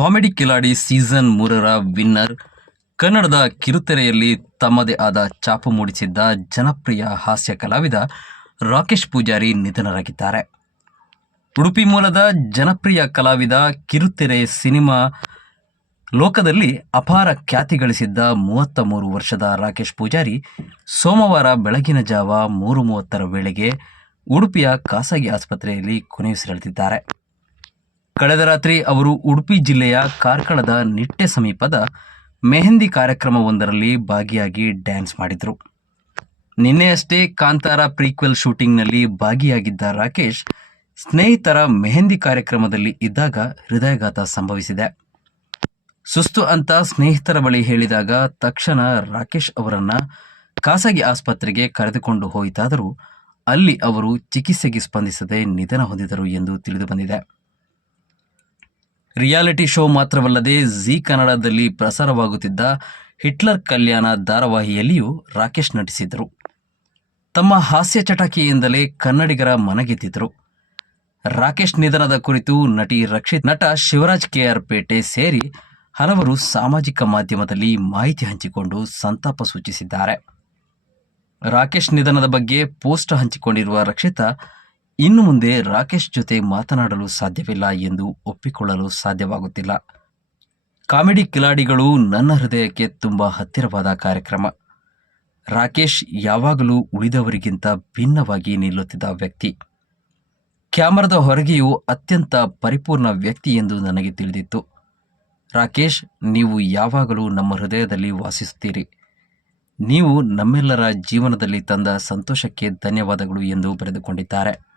Comedy Kiladi season ಮೂರರ winner ಕನ್ನಡದ ಕಿರುತೆರೆಯಲ್ಲಿ ತಮ್ಮದೇ ಆದ ಛಾಪು ಮೂಡಿಸಿದ್ದ ಜನಪ್ರಿಯ ಹಾಸ್ಯ ಕಲಾವಿದ ರಾಕೇಶ್ ಪೂಜಾರಿ ನಿಧನರಾಗಿದ್ದಾರೆ. ಉಡುಪಿ ಮೂಲದ ಜನಪ್ರಿಯ ಕಲಾವಿದ ಕಿರುತೆರೆ ಸಿನಿಮಾ ಲೋಕದಲ್ಲಿ ಅಪಾರ ಖ್ಯಾತಿ ಗಳಿಸಿದ್ದ ಮೂವತ್ತ ಮೂರು ವರ್ಷದ ರಾಕೇಶ್ ಪೂಜಾರಿ ಸೋಮವಾರ ಬೆಳಗಿನ ಜಾವ ಮೂರು ಮೂವತ್ತರ ವೇಳೆಗೆ ಉಡುಪಿಯ ಖಾಸಗಿ ಆಸ್ಪತ್ರೆಯಲ್ಲಿ ಕೊನೆಯುಸಿರೆಳೆದಿದ್ದಾರೆ. ಕಳೆದ ರಾತ್ರಿ ಅವರು ಉಡುಪಿ ಜಿಲ್ಲೆಯ ಕಾರ್ಕಳದ ನಿಟ್ಟೆ ಸಮೀಪದ ಮೆಹಂದಿ ಕಾರ್ಯಕ್ರಮವೊಂದರಲ್ಲಿ ಭಾಗಿಯಾಗಿ ಡ್ಯಾನ್ಸ್ ಮಾಡಿದರು. ನಿನ್ನೆಯಷ್ಟೇ ಕಾಂತಾರ ಪ್ರೀಕ್ವೆಲ್ ಶೂಟಿಂಗ್ನಲ್ಲಿ ಭಾಗಿಯಾಗಿದ್ದ ರಾಕೇಶ್ ಸ್ನೇಹಿತರ ಮೆಹಂದಿ ಕಾರ್ಯಕ್ರಮದಲ್ಲಿ ಇದ್ದಾಗ ಹೃದಯಘಾತ ಸಂಭವಿಸಿದೆ. ಸುಸ್ತು ಅಂತ ಸ್ನೇಹಿತರ ಬಳಿ ಹೇಳಿದಾಗ ತಕ್ಷಣ ರಾಕೇಶ್ ಅವರನ್ನು ಖಾಸಗಿ ಆಸ್ಪತ್ರೆಗೆ ಕರೆದುಕೊಂಡು ಹೋಯಿತಾದರೂ ಅಲ್ಲಿ ಅವರು ಚಿಕಿತ್ಸೆಗೆ ಸ್ಪಂದಿಸದೆ ನಿಧನ ಹೊಂದಿದರು ಎಂದು ತಿಳಿದು ಬಂದಿದೆ. ರಿಯಾಲಿಟಿ ಶೋ ಮಾತ್ರವಲ್ಲದೆ ಜಿ ಕನ್ನಡದಲ್ಲಿ ಪ್ರಸಾರವಾಗುತ್ತಿದ್ದ ಹಿಟ್ಲರ್ ಕಲ್ಯಾಣ ಧಾರಾವಾಹಿಯಲ್ಲಿಯೂ ರಾಕೇಶ್ ನಟಿಸಿದರು ತಮ್ಮ ಹಾಸ್ಯ ಚಟಾಕಿಯಿಂದಲೇ ಕನ್ನಡಿಗರ ಮನಗೆದ್ದಿದ್ದರು ರಾಕೇಶ್ ನಿಧನದ ಕುರಿತು ನಟಿ ರಕ್ಷಿತ್ ನಟ ಶಿವರಾಜ್ ಕೆಆರ್ ಪೇಟೆ ಸೇರಿ ಹಲವರು ಸಾಮಾಜಿಕ ಮಾಧ್ಯಮದಲ್ಲಿ ಮಾಹಿತಿ ಹಂಚಿಕೊಂಡು ಸಂತಾಪ ಸೂಚಿಸಿದ್ದಾರೆ. ರಾಕೇಶ್ ನಿಧನದ ಬಗ್ಗೆ ಪೋಸ್ಟ್ ಹಂಚಿಕೊಂಡಿರುವ ರಕ್ಷಿತಾ ಇನ್ನು ಮುಂದೆ ರಾಕೇಶ್ ಜೊತೆ ಮಾತನಾಡಲು ಸಾಧ್ಯವಿಲ್ಲ ಎಂದು ಒಪ್ಪಿಕೊಳ್ಳಲು ಸಾಧ್ಯವಾಗುತ್ತಿಲ್ಲ. ಕಾಮಿಡಿ ಕಿಲಾಡಿಗಳು ನನ್ನ ಹೃದಯಕ್ಕೆ ತುಂಬ ಹತ್ತಿರವಾದ ಕಾರ್ಯಕ್ರಮ. ರಾಕೇಶ್ ಯಾವಾಗಲೂ ಉಳಿದವರಿಗಿಂತ ಭಿನ್ನವಾಗಿ ನಿಲ್ಲುತ್ತಿದ್ದ ವ್ಯಕ್ತಿ. ಕ್ಯಾಮರಾದ ಹೊರಗೆಯೂ ಅತ್ಯಂತ ಪರಿಪೂರ್ಣ ವ್ಯಕ್ತಿ ಎಂದು ನನಗೆ ತಿಳಿದಿತ್ತು. ರಾಕೇಶ್, ನೀವು ಯಾವಾಗಲೂ ನಮ್ಮ ಹೃದಯದಲ್ಲಿ ವಾಸಿಸುತ್ತೀರಿ. ನೀವು ನಮ್ಮೆಲ್ಲರ ಜೀವನದಲ್ಲಿ ತಂದ ಸಂತೋಷಕ್ಕೆ ಧನ್ಯವಾದಗಳು ಎಂದು ಬರೆದುಕೊಂಡಿದ್ದಾರೆ.